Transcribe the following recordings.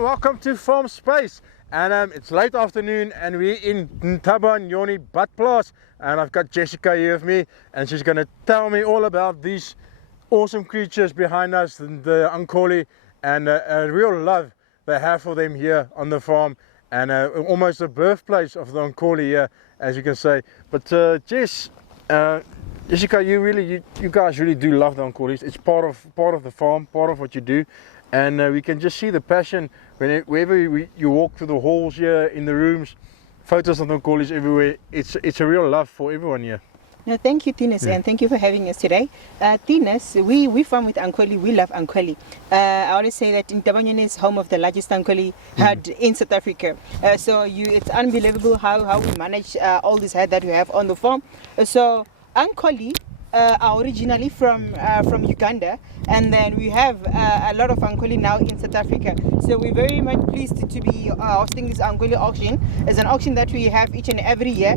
everyone, welcome to Farmspace. And it's late afternoon and we're in Ntaba Nyoni Badplaas, and I've got Jessica here with me, and she's going to tell me all about these awesome creatures behind us, the Ankole, and a real love they have for them here on the farm, and almost the birthplace of the Ankole here, as you can say. But Jessica, you guys really do love the Ankoles. It's part of the farm, part of what you do, and we can just see the passion wherever you walk through the halls here, in the rooms, photos of the Ankoles everywhere. It's a real love for everyone here. No, thank you, Tinus, and thank you for having us today. Tinus, we farm with Ankole. We love Ankole. I always say that Ntaba Nyoni is home of the largest Ankole herd in South Africa. It's unbelievable how we manage all this herd that we have on the farm. So Ankole are originally from Uganda, and then we have a lot of Ankole now in South Africa. So we're very much pleased to be hosting this Ankole auction. It's an auction that we have each and every year.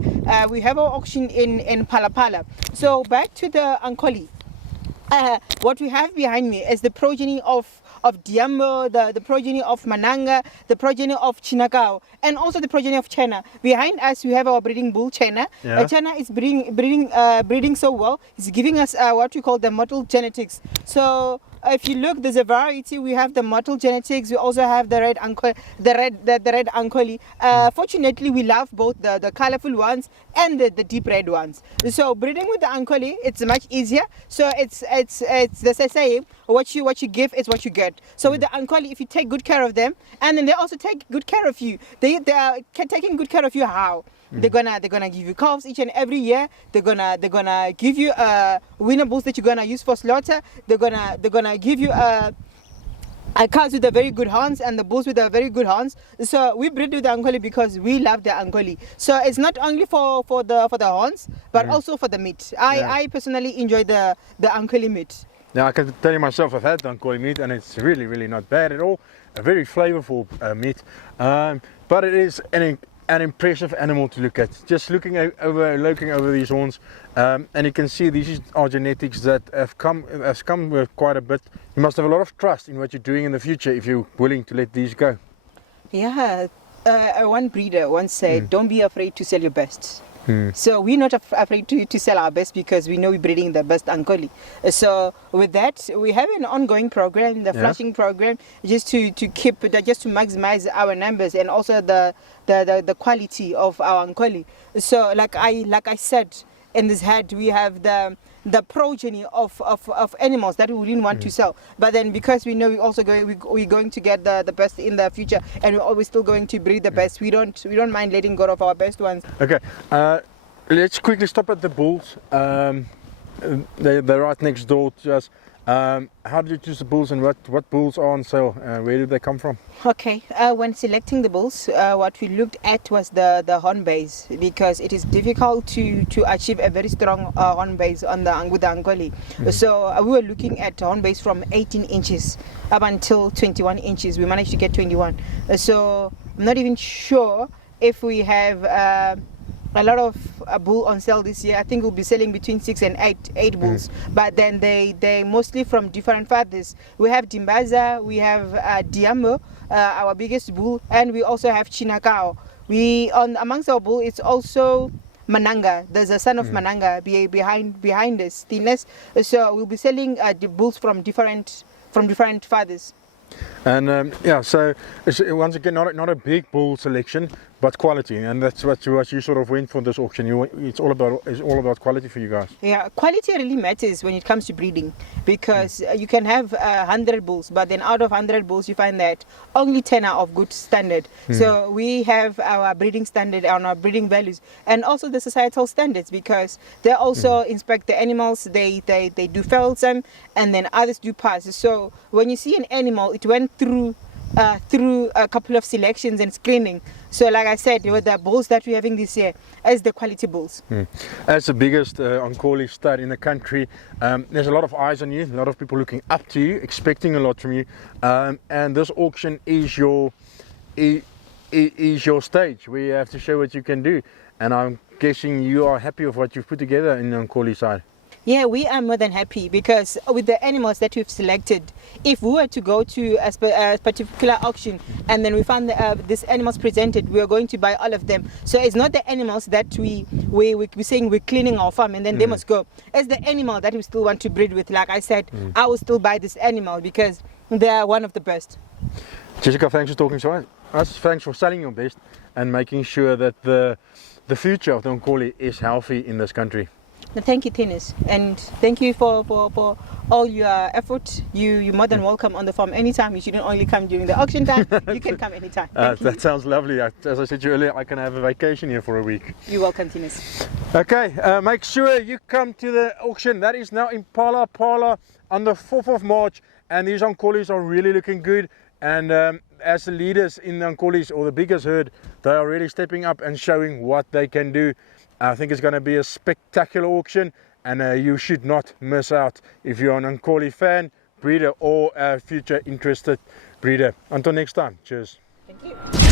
We have our auction in Palapala. So back to the Ankole. What we have behind me is the progeny of Diambo, the progeny of Mananga, the progeny of Chinakao, and also the progeny of China. Behind us, we have our breeding bull, China. China is breeding so well. It's giving us what we call the mottled genetics. So if you look, there's a variety. We have the mottled genetics. We also have the red Ankole, the red Ankole. Fortunately, we love both the colorful ones and the deep red ones. So breeding with the Ankole, it's much easier. So it's the saying, what you give is what you get. So with the Ankole, if you take good care of them, and then they also take good care of you. They are taking good care of you. How? They're gonna give you calves each and every year. They're gonna give you winner bulls that you're gonna use for slaughter. They're gonna give you cows with the very good horns and the bulls with the very good horns. So we breed with the Ankole because we love the Ankole. So it's not only for the horns, but also for the meat. I personally enjoy the Ankole meat. Now I can tell you myself, I've had the Ankole meat, and it's really not bad at all. A very flavorful meat, but it is an impressive animal to look at. Just looking over these horns, and you can see these are genetics that have come with quite a bit. You must have a lot of trust in what you're doing in the future if you're willing to let these go. Yeah, one breeder once said, "Don't be afraid to sell your best." So we're not afraid to sell our best because we know we're breeding the best Ankole. So with that, we have an ongoing program, the flushing program, just to maximize our numbers and also the quality of our Ankole. So like I said, in this herd we have the progeny of animals that we didn't want to sell, but then because we know we're going to get the best in the future, and we're always still going to breed the best, we don't mind letting go of our best ones. Okay, let's quickly stop at the bulls. They're right next door to us. How did you choose the bulls, and what bulls are on sale? Where did they come from? Okay, when selecting the bulls, what we looked at was the horn base, because it is difficult to achieve a very strong horn base with the Ankole. So we were looking at horn base from 18 inches up until 21 inches. We managed to get 21. So I'm not even sure if we have a lot of bull on sale this year. I think we'll be selling between 6 and 8 bulls, but then they mostly from different fathers. We have Dimbaza, we have Diambo, our biggest bull, and we also have Chinakao. Amongst our bull, it's also Mananga. There's a son of Mananga behind us, Tinus. So we'll be selling the bulls from different fathers. And so it's once again not a big bull selection, but quality, and that's what you sort of went for this auction. It's all about quality for you guys. Yeah, quality really matters when it comes to breeding, because you can have 100 bulls, but then out of 100 bulls you find that only 10 are of good standard. So we have our breeding standard and our breeding values, and also the societal standards, because they also inspect the animals. They do fail them, and then others do pass. So when you see an animal, it went through a couple of selections and screening. So like I said, with the bulls that we're having this year as the quality bulls. As the biggest Ankole stud in the country, there's a lot of eyes on you, a lot of people looking up to you, expecting a lot from you, and this auction is your stage where you have to show what you can do, and I'm guessing you are happy with what you've put together in the Ankole side. Yeah, we are more than happy because with the animals that we've selected, if we were to go to a particular auction and then we found these animals presented, we are going to buy all of them. So it's not the animals that we're saying we're cleaning our farm and then they must go. It's the animal that we still want to breed with. Like I said, I will still buy this animal because they are one of the best. Jessica, thanks for talking to us. Thanks for selling your best and making sure that the future of the Ankole is healthy in this country. Thank you, Tinus, and thank you for all your effort. You're more than welcome on the farm anytime. You shouldn't only come during the auction time. You can come anytime. That sounds lovely. As I said to you earlier, I can have a vacation here for a week. You're welcome, Tinus. Okay, make sure you come to the auction. That is now in Pala on the 4th of March, and these Ankoles are really looking good. And as the leaders in the Ankoles, or the biggest herd, they are really stepping up and showing what they can do. I think it's going to be a spectacular auction, and you should not miss out if you're an Ankole fan, breeder, or a future interested breeder. Until next time, cheers. Thank you.